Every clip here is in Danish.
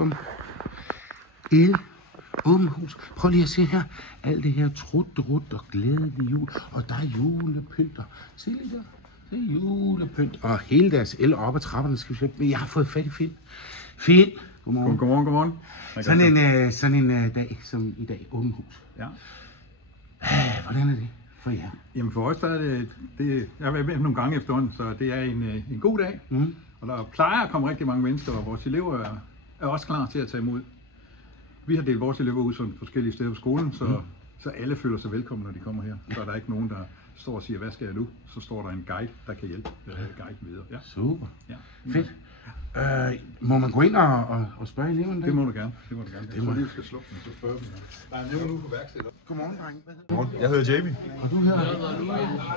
Bum. El. Åben hus. Prøv lige at se her. Alt det her trut og glædelig jul. Og der er julepynter. Se lige der. Det er julepynt. Og hele deres el op ad trapperne skal vi slæbe. Men jeg har fået fat i Finn. Finn. Godmorgen. Godmorgen. Sådan en dag som i dag. Åben hus. Ja. Hvordan er det for jer? Jamen for os der er det jeg har været med nogle gange efterhånden, så det er en god dag. Og der plejer at komme rigtig mange mennesker, og vores elever er også klar til at tage imod. Vi har delt vores elever ud sådan forskellige steder på skolen, så alle føler sig velkommen, når de kommer her. Så er der ikke nogen, der står og siger, hvad skal jeg nu? Så står der en guide, der kan hjælpe guiden videre. Ja. Super. Ja. Fedt. Må man gå ind og spørge eleverne? Det må du gerne. Jeg tror lige, vi skal slukke den, så spørger vi. Der er en elev nu på værkstedet. Godmorgen, drenge. Godmorgen. Jeg hedder Jamie. Og du hedder?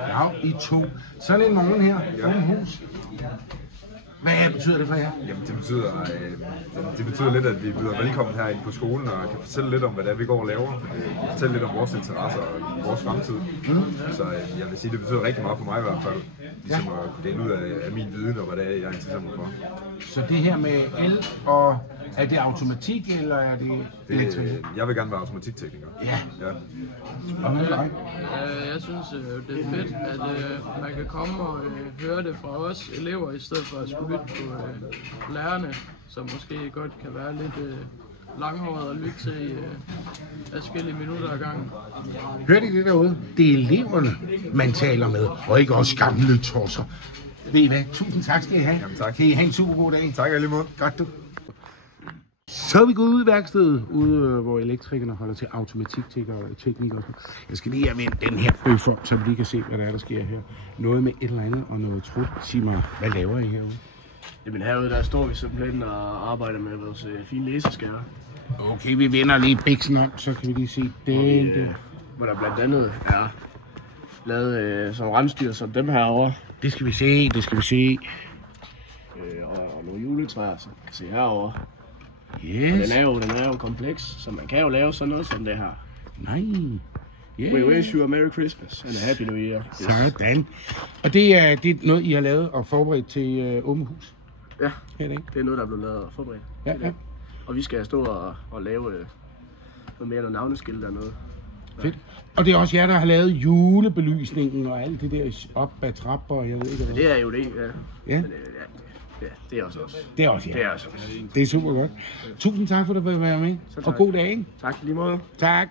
Ja, I to. Sådan en morgen her. Åben hus. Hvad betyder det for jer? Jamen, det betyder lidt, at vi byder velkommen her på skolen og kan fortælle lidt om, hvad det er, vi går og laver. Fortælle lidt om vores interesser og vores fremtid. Så jeg vil sige, det betyder rigtig meget for mig i hvert fald. Ligesom at kunne dele ud af min viden og hvad det er, jeg interesserer mig for. Så det her med el, og er det automatik, eller er det elektrik? Jeg vil gerne være automatiktekniker. Ja. Og hvad er det? Jeg synes, det er fedt, at man kan komme og høre det fra os elever, i stedet for at skulle lytte på lærerne, som måske godt kan være lidt langhåret og lytte til i forskellige minutter ad gangen. Hørte I det derude? Det er eleverne, man taler med, og ikke også gamle tosser. Ved I hvad? Tusind tak skal I have. Jamen, tak. Kan I have en super god dag. Tak lige måde. Godt du. Så er vi gået ud i værkstedet, ude hvor elektrikerne holder til automatikteknikere. Jeg skal lige have vendt den her bøf op, så vi lige kan se, hvad der sker her. Noget med et eller andet og noget trut. Sig mig, hvad laver I herude? Jamen herude, der står vi simpelthen og arbejder med vores fine laserskærer. Okay, vi vender lige biksen om, så kan vi lige se den der. Hvor der blandt andet er lavet som rensdyr som dem herovre. Det skal vi se. Og nogle juletræer, som man kan se herovre. Yes. Den er jo kompleks, så man kan jo lave sådan noget som det her. Nej. Yeah. We wish you a Merry Christmas and a Happy New Year. Yes. Sådan. Og det er noget, I har lavet og forberedt til åbent hus? Ja, det er noget, der er blevet lavet og forberedt. Ja. Og vi skal stå og lave noget navneskilt dernede. Fedt. Og det er også jer, der har lavet julebelysningen og alt det der op ad trapper, og jeg ved ikke hvad. Det er jo det, ja. Ja? Men, det er også os. Det er også jer. Det er også os. Det er super godt. Tusind tak for, at du vil være med. Og god dag, ikke? Tak lige måde. Tak.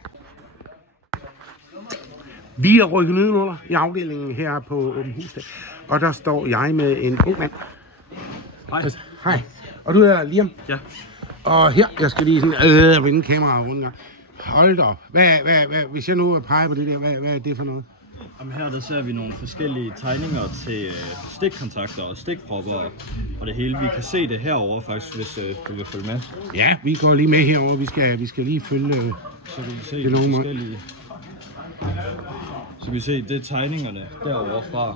Vi er rykket nedenunder i afdelingen her på Åben Husdag. Og der står jeg med en ung mand. Hej. Og du hedder Liam? Ja. Og her, jeg skal lige sådan vende kameraet rundt. Hold da op. Hvad, hvis jeg nu peger på det der, hvad er det for noget? Jamen her der ser vi nogle forskellige tegninger til stikkontakter og stikpropper og det hele. Vi kan se det herover faktisk, hvis du vil følge med. Ja, vi går lige med herover. Vi skal lige følge så vi kan se de forskellige. Så vi kan se, det er tegningerne derovre fra.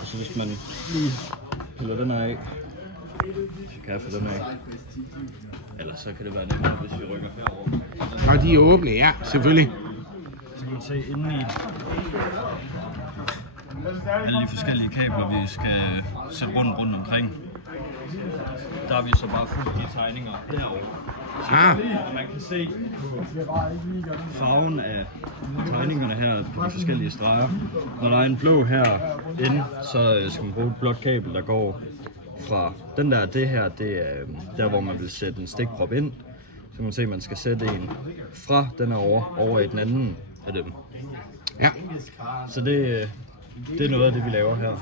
Og så hvis man lige piller den af, så kan jeg få den af. Eller så kan det være nemmere, hvis vi rykker herover. Og de er åbne, ja, selvfølgelig. Så kan man se indeni alle de forskellige kabler, vi skal sætte rundt omkring. Der har vi så bare fuldt de tegninger derovre. Og man kan se farven af tegningerne her på de forskellige streger. Når der er en blå herinde, så skal man bruge et blåt kabel, der går fra den der. Det her, det er der, hvor man vil sætte en stikprop ind. Så kan man se, at man skal sætte en fra den her over i den anden af dem. Ja. Så det er noget af det, vi laver her.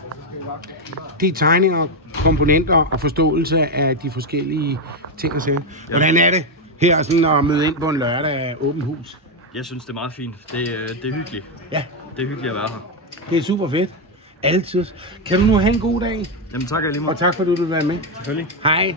Det er tegninger, komponenter og forståelse af de forskellige ting og sager. Hvordan er det her sådan at møde ind på en lørdag af åbent hus? Jeg synes, det er meget fint. Det er hyggeligt. Ja. Det er hyggeligt at være her. Det er super fedt. Altid. Kan du nu have en god dag? Jamen tak lige meget. Og tak for, at du vil være med. Selvfølgelig. Hej.